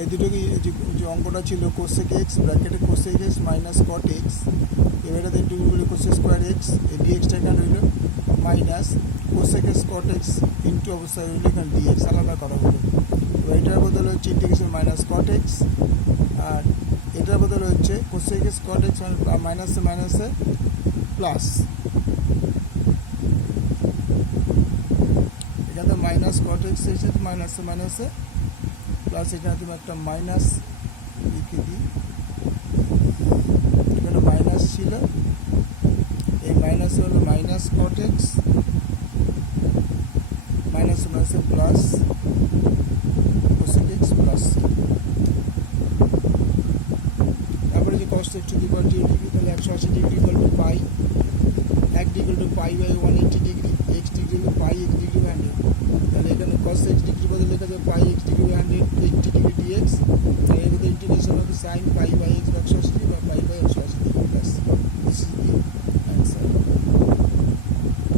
এই দুটোকে যে অঙ্কটা ছিল কোসেক এক্স ব্র্যাকেটে cosec x minus cot x, এবারে দুটোগুলো কোসেক স্কোয়ার এক্স, এই ডিএক্সটা এখানে রইল minus cosec x cot x into অবস্থায় রইল এখানে ডিএক্স আলাদা করা হলো। এটার বদলে হচ্ছে ইন্টিগ্রেশন মাইনাস কট এক্স, আর এটার বদলে হচ্ছে কোসেক এক্স কট এক্স মাইনাসে মাইনাসে প্লাস, এখানে মাইনাস কট এক্স এসেছে মাইনাসে মাইনাসে প্লাস, এখানে তুমি একটা মাইনাস লিখে দিই, এখানে মাইনাস ছিল, এই মাইনাস হলো মাইনাস কট এক্স মাইনাসে মাইনাসে plus cosec x plus C. তারপরে যে cos x to the power 0 degree, তাহলে 180 degree equal to pi, 1 degree to pi by 180 degree, x degree pi x degree by 100, তাহলে এখানে কস এক্স ডিগ্রি বদলে লেখা যাবে পাই এক্স ডিগ্রি বাই 100, 80